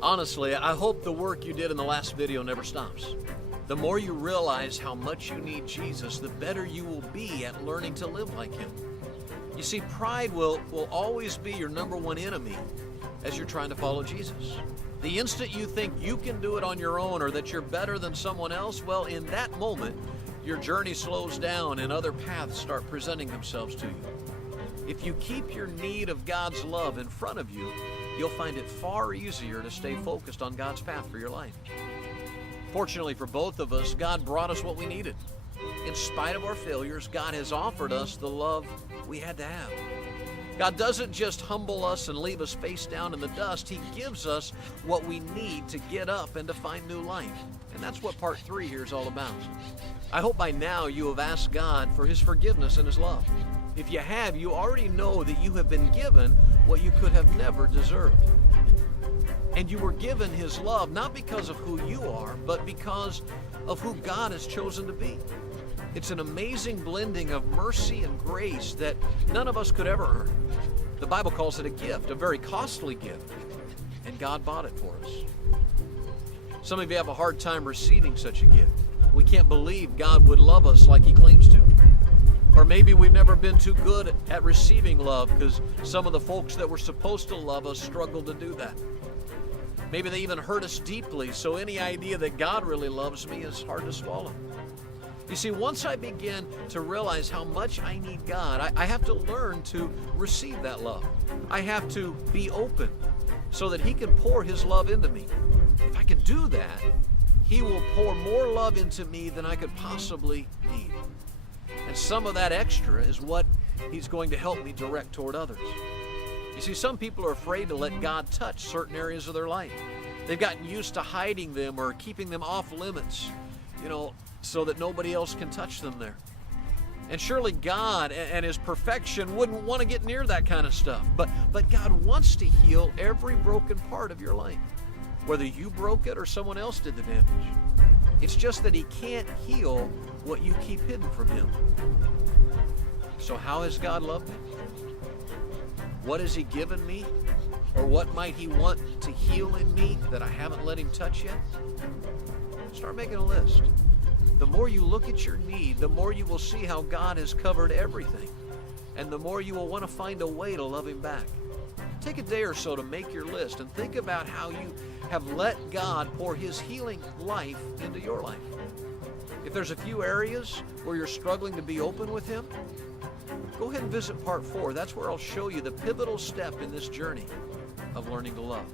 Honestly, I hope the work you did in the last video never stops. The more you realize how much you need Jesus, the better you will be at learning to live like Him. You see, pride will always be your number one enemy as you're trying to follow Jesus. The instant you think you can do it on your own or that you're better than someone else, well, in that moment, your journey slows down and other paths start presenting themselves to you. If you keep your need of God's love in front of you, you'll find it far easier to stay focused on God's path for your life. Fortunately for both of us, God brought us what we needed. In spite of our failures, God has offered us the love we had to have. God doesn't just humble us and leave us face down in the dust. He gives us what we need to get up and to find new life. And that's what part 3 here is all about. I hope by now you have asked God for His forgiveness and His love. If you have, you already know that you have been given what you could have never deserved. And you were given His love not because of who you are, but because of who God has chosen to be. It's an amazing blending of mercy and grace that none of us could ever earn. The Bible calls it a gift, a very costly gift, and God bought it for us. Some of you have a hard time receiving such a gift. We can't believe God would love us like He claims to. Or maybe we've never been too good at receiving love because some of the folks that were supposed to love us struggled to do that. Maybe they even hurt us deeply, so any idea that God really loves me is hard to swallow. You see, once I begin to realize how much I need God, I have to learn to receive that love. I have to be open so that He can pour His love into me. If I can do that, He will pour more love into me than I could possibly need. And some of that extra is what He's going to help me direct toward others. You see, some people are afraid to let God touch certain areas of their life. They've gotten used to hiding them or keeping them off limits, so that nobody else can touch them there. And surely God and His perfection wouldn't want to get near that kind of stuff. But God wants to heal every broken part of your life, whether you broke it or someone else did the damage. It's just that He can't heal what you keep hidden from Him. So how has God loved me? What has He given me? Or what might He want to heal in me that I haven't let Him touch yet? Start making a list. The more you look at your need, the more you will see how God has covered everything. And the more you will want to find a way to love Him back. Take a day or so to make your list and think about how you have let God pour His healing life into your life. If there's a few areas where you're struggling to be open with Him, go ahead and visit part 4. That's where I'll show you the pivotal step in this journey of learning to love.